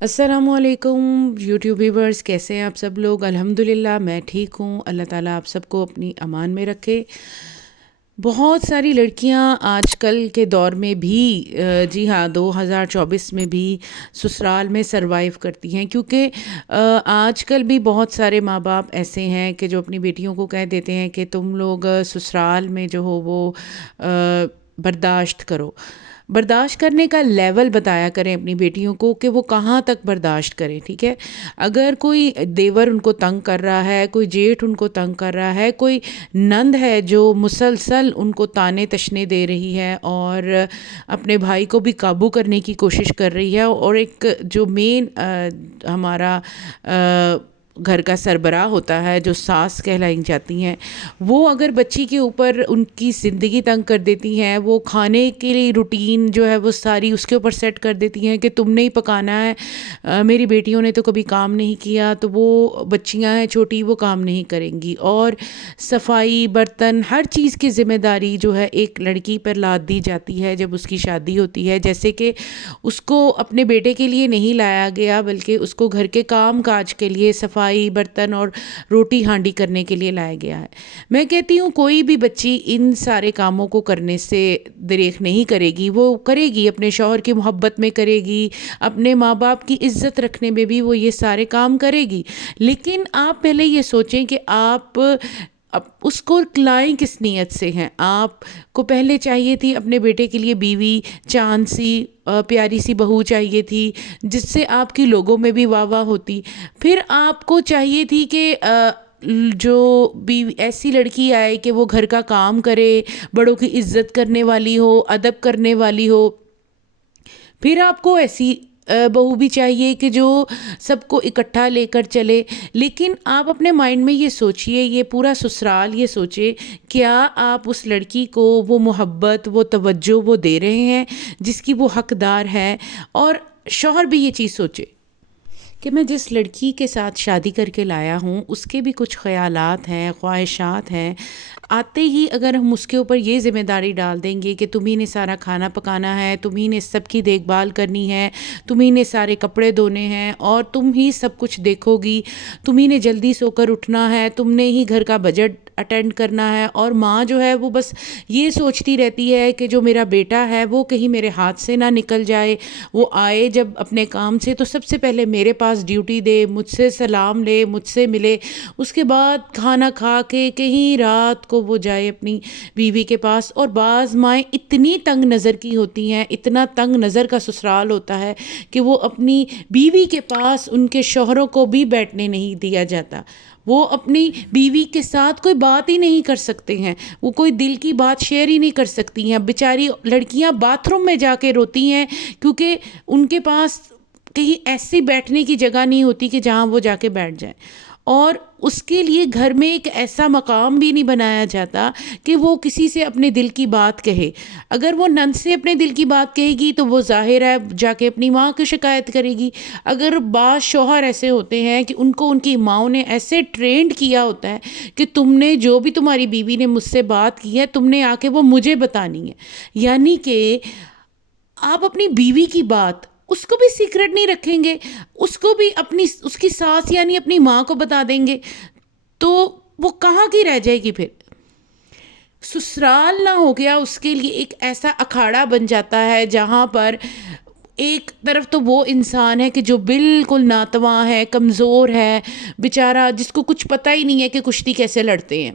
السلام علیکم YouTube viewers, کیسے ہیں آپ سب لوگ؟ الحمدللہ میں ٹھیک ہوں، اللہ تعالیٰ آپ سب کو اپنی امان میں رکھے۔ بہت ساری لڑکیاں آج کل کے دور میں بھی جی ہاں 2024 میں بھی سسرال میں سروائیو کرتی ہیں، کیونکہ آج کل بھی بہت سارے ماں باپ ایسے ہیں کہ جو اپنی بیٹیوں کو کہہ دیتے ہیں کہ تم لوگ سسرال میں جو ہو وہ برداشت کرو۔ برداشت کرنے کا لیول بتایا کریں اپنی بیٹیوں کو کہ وہ کہاں تک برداشت کریں، ٹھیک ہے؟ اگر کوئی دیور ان کو تنگ کر رہا ہے، کوئی جیٹھ ان کو تنگ کر رہا ہے، کوئی نند ہے جو مسلسل ان کو تانے تشنے دے رہی ہے اور اپنے بھائی کو بھی قابو کرنے کی کوشش کر رہی ہے، اور ایک جو مین ہمارا گھر کا سربراہ ہوتا ہے جو ساس کہلائی جاتی ہیں، وہ اگر بچی کے اوپر ان کی زندگی تنگ کر دیتی ہیں، وہ کھانے کے لیے روٹین جو ہے وہ ساری اس کے اوپر سیٹ کر دیتی ہیں کہ تم نے ہی پکانا ہے، میری بیٹیوں نے تو کبھی کام نہیں کیا، تو وہ بچیاں ہیں چھوٹی، وہ کام نہیں کریں گی، اور صفائی برتن ہر چیز کی ذمہ داری جو ہے ایک لڑکی پر لاد دی جاتی ہے جب اس کی شادی ہوتی ہے، جیسے کہ اس کو اپنے بیٹے کے لیے نہیں لایا گیا بلکہ اس کو گھر کے کام کاج کے لیے صفائی برتن اور روٹی ہانڈی کرنے کے لیے لایا گیا ہے۔ میں کہتی ہوں کوئی بھی بچی ان سارے کاموں کو کرنے سے دریغ نہیں کرے گی، وہ کرے گی، اپنے شوہر کی محبت میں کرے گی، اپنے ماں باپ کی عزت رکھنے میں بھی وہ یہ سارے کام کرے گی، لیکن آپ پہلے یہ سوچیں کہ آپ اس کو لائیں کس نیت سے ہیں۔ آپ کو پہلے چاہیے تھی اپنے بیٹے کے لیے بیوی چاند سی پیاری سی بہو چاہیے تھی جس سے آپ کی لوگوں میں بھی واہ واہ ہوتی، پھر آپ کو چاہیے تھی کہ جو بیوی ایسی لڑکی آئے کہ وہ گھر کا کام کرے، بڑوں کی عزت کرنے والی ہو، ادب کرنے والی ہو، پھر آپ کو ایسی بہو بھی چاہیے کہ جو سب کو اکٹھا لے کر چلے۔ لیکن آپ اپنے مائنڈ میں یہ سوچئے، یہ پورا سسرال یہ سوچے، کیا آپ اس لڑکی کو وہ محبت، وہ توجہ وہ دے رہے ہیں جس کی وہ حقدار ہے؟ اور شوہر بھی یہ چیز سوچے کہ میں جس لڑکی کے ساتھ شادی کر کے لایا ہوں اس کے بھی کچھ خیالات ہیں، خواہشات ہیں، آتے ہی اگر ہم اس کے اوپر یہ ذمہ داری ڈال دیں گے کہ تمہیں نے سارا کھانا پکانا ہے، تمہیں نے سب کی دیکھ بھال کرنی ہے، تمہیں نے سارے کپڑے دھونے ہیں اور تم ہی سب کچھ دیکھو گی، تمہیں نے جلدی سو کر اٹھنا ہے، تم نے ہی گھر کا بجٹ اٹینڈ کرنا ہے، اور ماں جو ہے وہ بس یہ سوچتی رہتی ہے کہ جو میرا بیٹا ہے وہ کہیں میرے ہاتھ سے نہ نکل جائے، وہ آئے جب اپنے کام سے تو سب سے پہلے میرے پاس ڈیوٹی دے، مجھ سے سلام لے، مجھ سے ملے، اس کے بعد کھانا کھا کے کہیں رات کو وہ جائے اپنی بیوی کے پاس۔ اور بعض مائیں اتنی تنگ نظر کی ہوتی ہیں، اتنا تنگ نظر کا سسرال ہوتا ہے کہ وہ اپنی بیوی کے پاس ان کے شوہروں کو بھی بیٹھنے نہیں دیا جاتا، وہ اپنی بیوی کے ساتھ کوئی بات ہی نہیں کر سکتے ہیں، وہ کوئی دل کی بات شیئر ہی نہیں کر سکتی ہیں، بیچاری لڑکیاں باتھ روم میں جا کے روتی ہیں کیونکہ ان کے پاس کہیں ایسی بیٹھنے کی جگہ نہیں ہوتی کہ جہاں وہ جا کے بیٹھ جائیں، اور اس کے لیے گھر میں ایک ایسا مقام بھی نہیں بنایا جاتا کہ وہ کسی سے اپنے دل کی بات کہے۔ اگر وہ نند سے اپنے دل کی بات کہے گی تو وہ ظاہر ہے جا کے اپنی ماں کی شکایت کرے گی۔ اگر بعض شوہر ایسے ہوتے ہیں کہ ان کو ان کی ماؤں نے ایسے ٹرینڈ کیا ہوتا ہے کہ تم نے جو بھی تمہاری بیوی نے مجھ سے بات کی ہے تم نے آ کے وہ مجھے بتانی ہے، یعنی کہ آپ اپنی بیوی کی بات اس کو بھی سیکرٹ نہیں رکھیں گے، اس کو بھی اپنی اس کی ساس یعنی اپنی ماں کو بتا دیں گے تو وہ کہاں کی رہ جائے گی؟ پھر سسرال نہ ہو گیا اس کے لیے ایک ایسا اکھاڑا بن جاتا ہے جہاں پر ایک طرف تو وہ انسان ہے کہ جو بالکل ناتواں ہے، کمزور ہے، بیچارہ جس کو کچھ پتہ ہی نہیں ہے کہ کشتی کیسے لڑتے ہیں،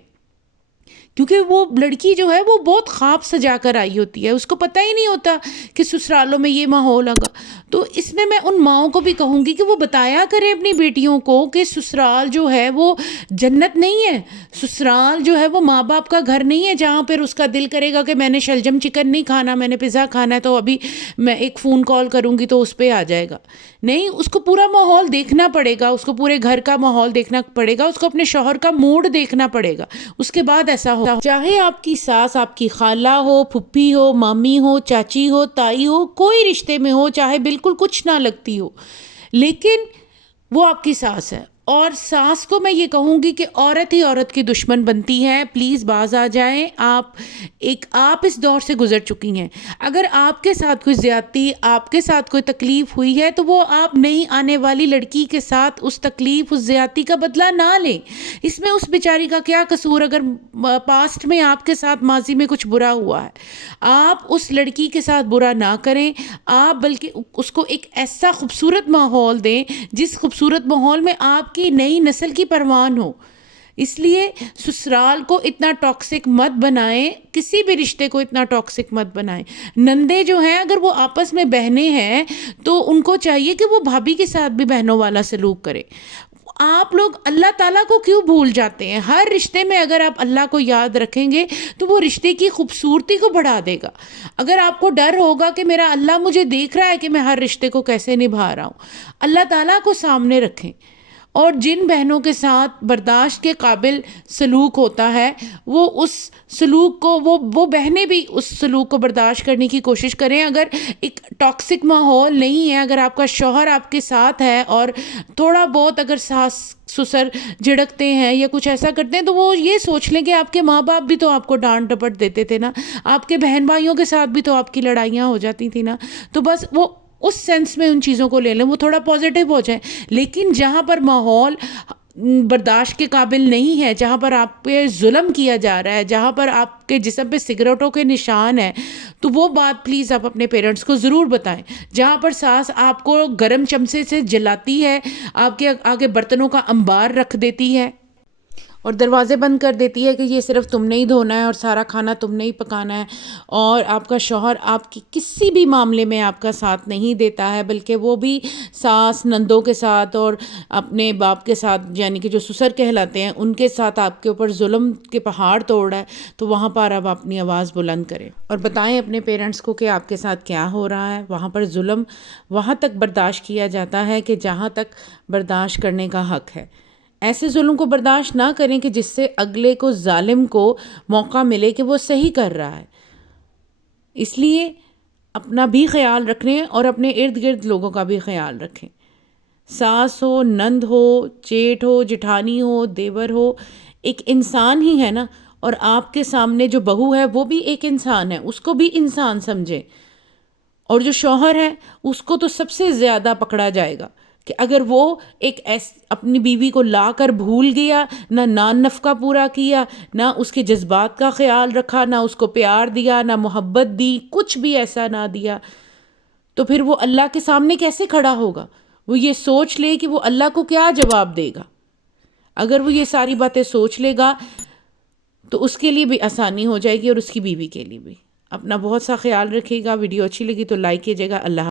کیونکہ وہ لڑکی جو ہے وہ بہت خواب سجا کر آئی ہوتی ہے، اس کو پتہ ہی نہیں ہوتا کہ سسرالوں میں یہ ماحول ہوگا۔ تو اس میں ان ماؤں کو بھی کہوں گی کہ وہ بتایا کریں اپنی بیٹیوں کو کہ سسرال جو ہے وہ جنت نہیں ہے، سسرال جو ہے وہ ماں باپ کا گھر نہیں ہے جہاں پھر اس کا دل کرے گا کہ میں نے شلجم چکن نہیں کھانا، میں نے پیزا کھانا ہے تو ابھی میں ایک فون کال کروں گی تو اس پہ آ جائے گا۔ نہیں، اس کو پورا ماحول دیکھنا پڑے گا، اس کو پورے گھر کا ماحول دیکھنا پڑے گا، اس کو اپنے شوہر کا موڈ دیکھنا پڑے گا، اس کے بعد ایسا ہو۔ چاہے آپ کی ساس آپ کی خالہ ہو، پھپھی ہو، مامی ہو، چاچی ہو، تائی ہو، کوئی رشتے میں ہو، چاہے بالکل کچھ نہ لگتی ہو، لیکن وہ آپ کی ساس ہے، اور ساس کو میں یہ کہوں گی کہ عورت ہی عورت کی دشمن بنتی ہے. پلیز باز آ جائیں. آپ اس دور سے گزر چکی ہیں. اگر آپ کے ساتھ کوئی زیادتی، آپ کے ساتھ کوئی تکلیف ہوئی ہے تو وہ آپ نئی آنے والی لڑکی کے ساتھ اس تکلیف، اس زیادتی کا بدلہ نہ لیں. اس میں اس بیچاری کا کیا قصور؟ اگر پاسٹ میں آپ کے ساتھ ماضی میں کچھ برا ہوا ہے، آپ اس لڑکی کے ساتھ برا نہ کریں. آپ بلکہ اس کو ایک ایسا خوبصورت ماحول دیں جس خوبصورت ماحول میں آپ کی نئی نسل کی پروان ہو. اس لیے سسرال کو اتنا ٹاکسک مت بنائیں، کسی بھی رشتے کو اتنا ٹاکسک مت بنائیں. نندے جو ہیں اگر وہ آپس میں بہنیں ہیں تو ان کو چاہیے کہ وہ بھابھی کے ساتھ بھی بہنوں والا سلوک کرے. آپ لوگ اللہ تعالیٰ کو کیوں بھول جاتے ہیں؟ ہر رشتے میں اگر آپ اللہ کو یاد رکھیں گے تو وہ رشتے کی خوبصورتی کو بڑھا دے گا. اگر آپ کو ڈر ہوگا کہ میرا اللہ مجھے دیکھ رہا ہے کہ میں ہر رشتے کو کیسے نبھا رہا ہوں، اللہ تعالیٰ کو سامنے رکھیں. اور جن بہنوں کے ساتھ برداشت کے قابل سلوک ہوتا ہے وہ اس سلوک کو وہ بہنیں بھی اس سلوک کو برداشت کرنے کی کوشش کریں. اگر ایک ٹاکسک ماحول نہیں ہے، اگر آپ کا شوہر آپ کے ساتھ ہے اور تھوڑا بہت اگر ساس سسر جھڑکتے ہیں یا کچھ ایسا کرتے ہیں تو وہ یہ سوچ لیں کہ آپ کے ماں باپ بھی تو آپ کو ڈانٹ ڈپٹ دیتے تھے نا، آپ کے بہن بھائیوں کے ساتھ بھی تو آپ کی لڑائیاں ہو جاتی تھی نا. تو بس وہ اس سینس میں ان چیزوں کو لے لیں، وہ تھوڑا پازیٹیو ہو جائیں. لیکن جہاں پر ماحول برداشت کے قابل نہیں ہے، جہاں پر آپ پہ ظلم کیا جا رہا ہے، جہاں پر آپ کے جسم پہ سگریٹوں کے نشان ہیں، تو وہ بات پلیز آپ اپنے پیرنٹس کو ضرور بتائیں. جہاں پر ساس آپ کو گرم چمچے سے جلاتی ہے، آپ کے آگے برتنوں کا انبار رکھ دیتی ہے اور دروازے بند کر دیتی ہے کہ یہ صرف تم نے ہی دھونا ہے اور سارا کھانا تم نے ہی پکانا ہے، اور آپ کا شوہر آپ کی کسی بھی معاملے میں آپ کا ساتھ نہیں دیتا ہے، بلکہ وہ بھی ساس نندوں کے ساتھ اور اپنے باپ کے ساتھ یعنی کہ جو سسر کہلاتے ہیں ان کے ساتھ آپ کے اوپر ظلم کے پہاڑ توڑ رہا ہے، تو وہاں پر آپ اپنی آواز بلند کریں اور بتائیں اپنے پیرنٹس کو کہ آپ کے ساتھ کیا ہو رہا ہے. وہاں پر ظلم وہاں تک برداشت کیا جاتا ہے کہ جہاں تک برداشت کرنے کا حق ہے. ایسے ظلم کو برداشت نہ کریں کہ جس سے اگلے کو، ظالم کو موقع ملے کہ وہ صحیح کر رہا ہے. اس لیے اپنا بھی خیال رکھیں اور اپنے ارد گرد لوگوں کا بھی خیال رکھیں. ساس ہو، نند ہو، جیٹھ ہو، جٹھانی ہو، دیور ہو، ایک انسان ہی ہے نا. اور آپ کے سامنے جو بہو ہے وہ بھی ایک انسان ہے، اس کو بھی انسان سمجھیں. اور جو شوہر ہے اس کو تو سب سے زیادہ پکڑا جائے گا کہ اگر وہ اپنی بیوی کو لا کر بھول گیا، نہ نان نفقہ پورا کیا، نہ اس کے جذبات کا خیال رکھا، نہ اس کو پیار دیا، نہ محبت دی، کچھ بھی ایسا نہ دیا، تو پھر وہ اللہ کے سامنے کیسے کھڑا ہوگا؟ وہ یہ سوچ لے کہ وہ اللہ کو کیا جواب دے گا. اگر وہ یہ ساری باتیں سوچ لے گا تو اس کے لیے بھی آسانی ہو جائے گی اور اس کی بیوی کے لیے بھی. اپنا بہت سا خیال رکھیے گا. ویڈیو اچھی لگی تو لائک کیجیے گا. اللہ